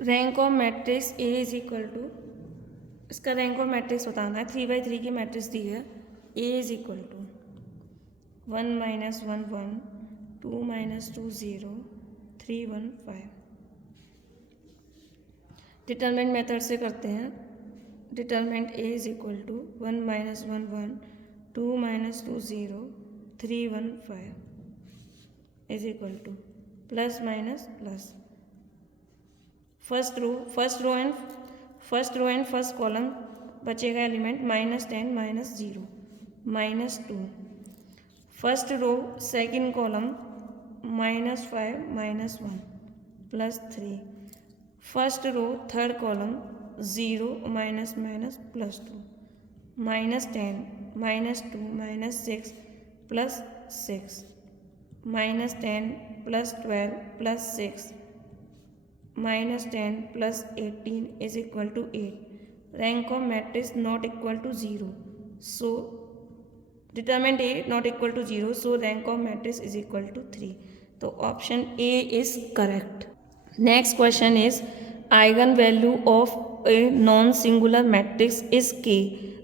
Rank of matrix A is equal to, इसका rank of matrix बताना है। 3/3 की मैट्रिक्स दी है। A is equal to 1 - 1 1, 2 - 2 0, 3 1 5। Determinant method से करते हैं। Determinant A is equal to 1 - 1 1, 2 - 2 0, 3 1 5 is equal to plus minus plus. First row and first column बचेगा element -10 -0 -2। First row second column -5 -1 +3। First row third column 0 -, +2 -10 -2 -6 +6 -10 +12 +6 -10 +18 is equal to 8. Rank of matrix not equal to 0. So determinant A not equal to 0. So rank of matrix is equal to 3. So option A is correct. Next question is eigenvalue of a non-singular matrix is K.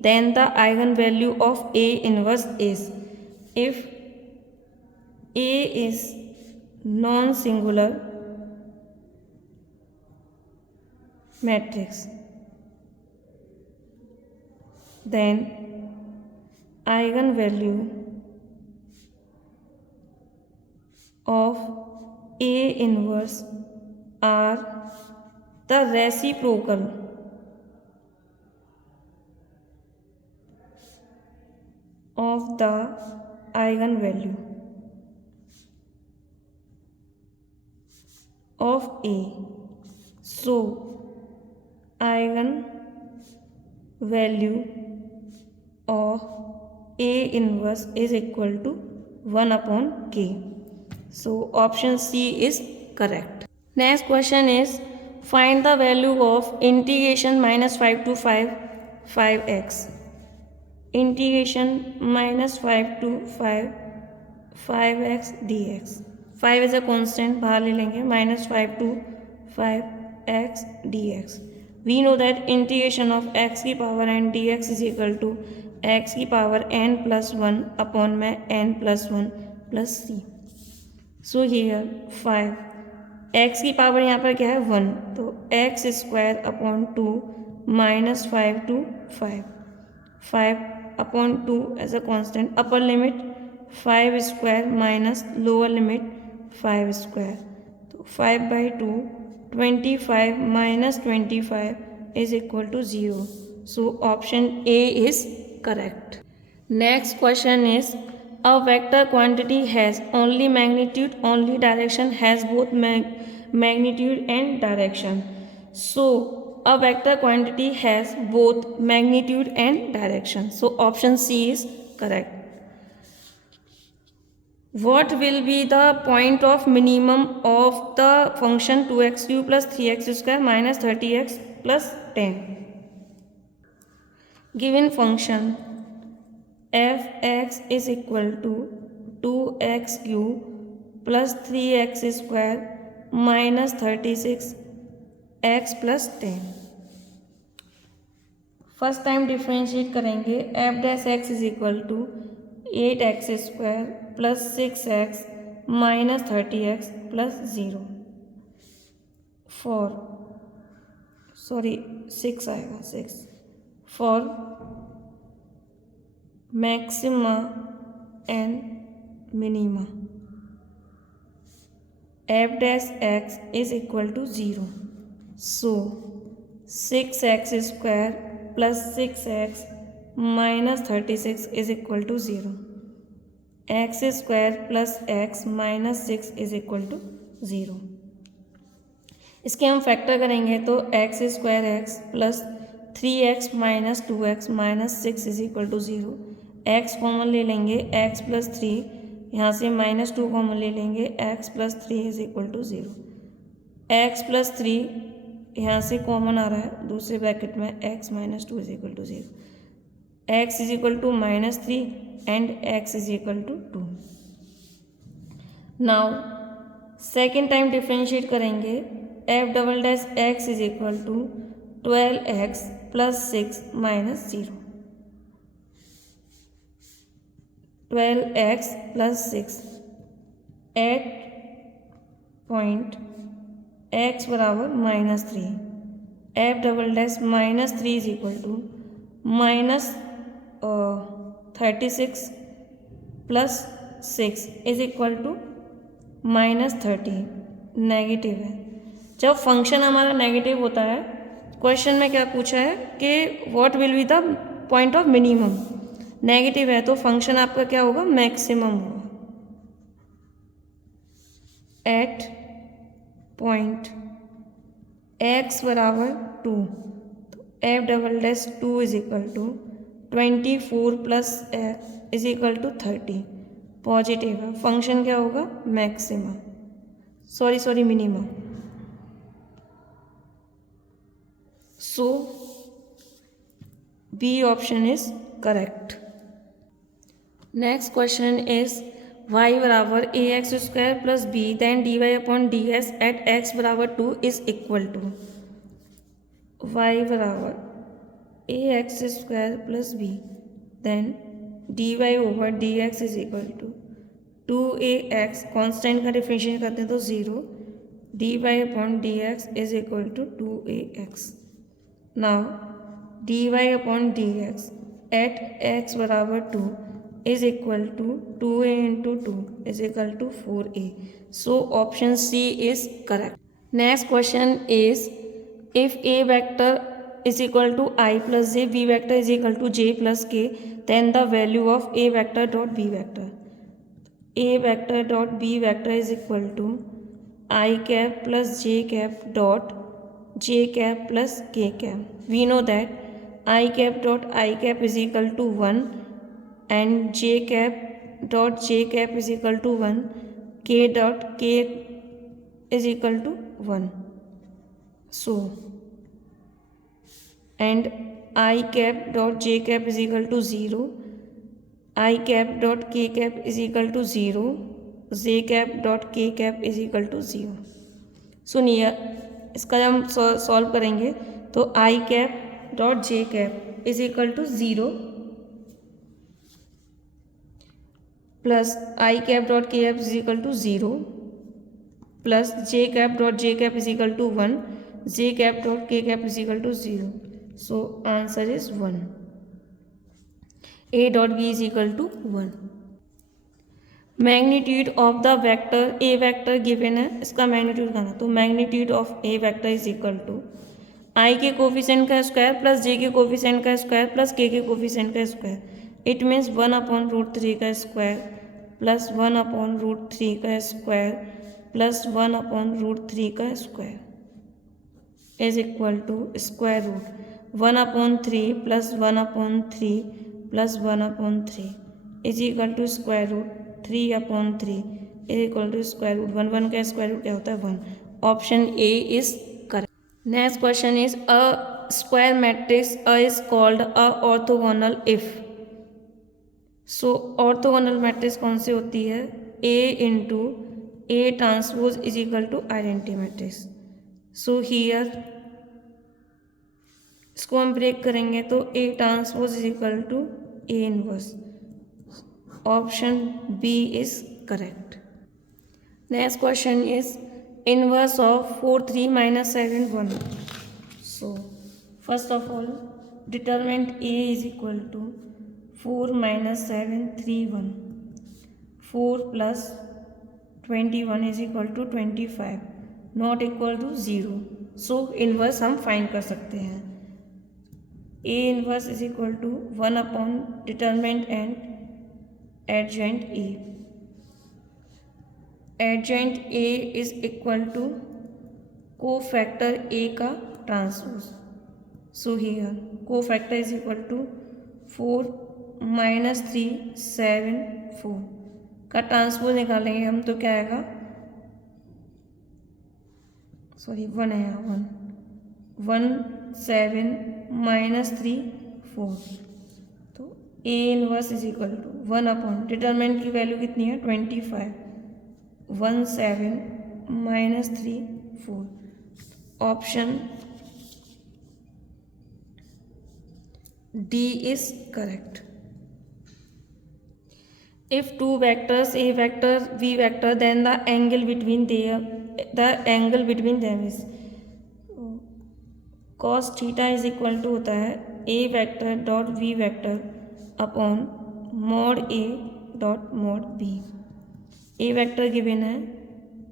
Then the eigenvalue of A inverse is, if A is non-singular matrix, then eigenvalue of A inverse are the reciprocal of the eigenvalue of A. So eigenvalue of A inverse is equal to 1/K. So option C is correct. Next question is find the value of integration -5 to 5 5x. Integration -5 to 5 5x dx. 5 is a constant, बाहर ले लेंगे। -5 to 5x dx. We know that integration of x की power n dx is equal to x की power n plus 1 upon में n plus 1 plus c. So here 5 x की power यहाँ पर क्या है 1, तो x square upon 2 -5 to 5 5/2 as a constant. Upper limit 5 square minus lower limit 5 square, तो 5/2 25 - 25 is equal to 0. So option A is correct. Next question is a vector quantity has only magnitude, only direction, has both magnitude and direction. So a vector quantity has both magnitude and direction. So option C is correct. What will be the point of minimum of the function 2x³ + 3x² - 30x + 10? Given function f(x) is equal to 2x³ + 3x² - 36x + 10. First time differentiate करेंगे। f(x) is equal to 8x² + 6x - 30x + 0 for 6 आएगा 6 for maxima and minima f(x) is equal to 0. So 6x² + 6x - 36 is equal to 0. x² + x - 6 is equal to 0. इसके हम factor करेंगे तो x² x + 3x - 2x - 6 is equal to 0. x common ले लेंगे, x + 3 यहाँ से -2 common ले लेंगे, x + 3 is equal to 0. x + 3 यहाँ से कॉमन आ रहा है दूसरे ब्रैकेट में, x - 2 is equal to 0. x is equal to -3 and x is equal to 2. Now second time differentiate करेंगे f double dash x is equal to 12x plus 6 minus 0। 12x plus 6 at point x बराबर -3। F double dash -3 is equal to -36 plus 6 is equal to -30। Negative है। जब function हमारा negative होता है, question में क्या पूछा है कि what will be the point of minimum. Negative है तो फंक्शन आपका क्या होगा, मैक्सिमम होगा। एट पॉइंट x बराबर 2, तो f double dash 2 is equal to 24 plus x is equal to 30। Positive है, फंक्शन क्या होगा, maximum, sorry minimum. So B option is correct. Next question is y बराबर A x square plus B then d Y upon d S at x बराबर 2 is equal to. y बराबर A x square plus B then d y over d x is equal to 2ax, constant का differentiate करते हैं तो 0, D Y upon D x is equal to 2ax। Now D Y upon D X at x बराबर 2 is equal to 2a into 2 is equal to 4a. So option C is correct. Next question is, if a vector is equal to I plus j, b vector is equal to j plus k, then the value of a vector dot b vector. A vector dot b vector is equal to I cap plus j cap dot j cap plus k cap. We know that I cap dot I cap is equal to 1 and j cap dot j cap is equal to 1, k dot k is equal to 1. So and I cap dot j cap is equal to 0, I cap dot k cap is equal to 0, j cap dot k cap is equal to 0. सुनिए, इसका जब हम solve करेंगे तो I cap dot j cap is equal to 0 plus I cap dot K cap is equal to 0 plus J cap dot J cap is equal to 1, J cap dot K cap is equal to 0। So answer is 1। A dot B is equal to 1। Magnitude of the vector A vector given है, इसका magnitude कहना, तो magnitude of A vector is equal to I के coefficient का square plus जे के coefficient का square plus के coefficient का स्क्वायर। इट मीन्स 1/√3 का स्क्वायर प्लस 1/√3 का स्क्वायर प्लस 1/√3 का square is equal to square root 1/3 plus 1/3 plus 1/3 is equal to square root 3/3 is equal to square root 1 का square root क्या होता है 1। Option A is correct. Next question is a square matrix a is called a orthogonal if. So orthogonal matrix कौन सी होती है, A into A transpose is equal to identity matrix. So here इसको हम break करेंगे तो A transpose is equal to A inverse. Option B is correct. Next question is inverse of 4 3 - 7 1। So first of all determinant A is equal to 4 - 7 3 1, 4 plus 21 is equal to 25, not equal to 0। So inverse हम find कर सकते हैं। A inverse is equal to 1 determinant and adjoint A. Adjoint A is equal to cofactor A का transpose. So here cofactor is equal to 4 -3 7 4 का transpose निकालेंगे हम तो क्या आएगा, सॉरी 1 है यहाँ 1 7 -3 4। तो A inverse is equal to 1 determinant की वैल्यू कितनी है 25, 1 7 -3 4 option D is correct. If two vectors A vector V vector, then the angle between them is cos theta is equal to होता है A vector dot V vector upon mod A dot mod B. A vector given है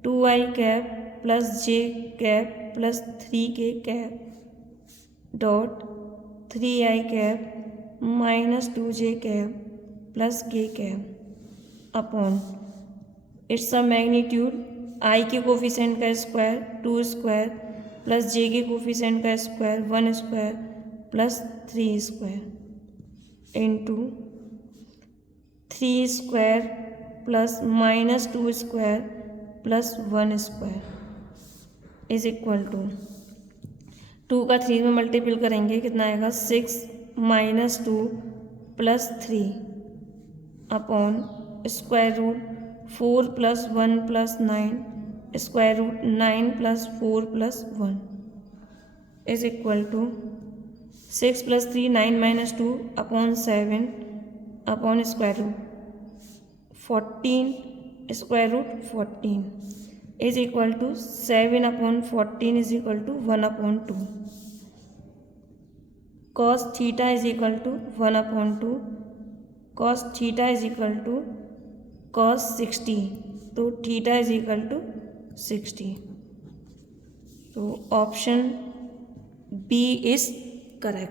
2i cap plus j cap plus 3k cap dot 3i cap minus 2j cap plus k cap upon its a magnitude i के coefficient का square 2 square plus j के coefficient का square 1 square plus 3 square into 3 square plus minus 2 square plus 1 square is equal to 2 का 3 में multiple करेंगे कितना आएगा 6 minus 2 plus 3 upon square root 4 plus 1 plus 9 square root 9 plus 4 plus 1 is equal to 6 plus 3 9 minus 2 upon 7 upon square root 14 square root 14 is equal to 7 upon 14 is equal to 1 upon 2. cos theta is equal to 1 upon 2. cos theta is equal to cos 60. तो theta is equal to 60. तो option B is correct.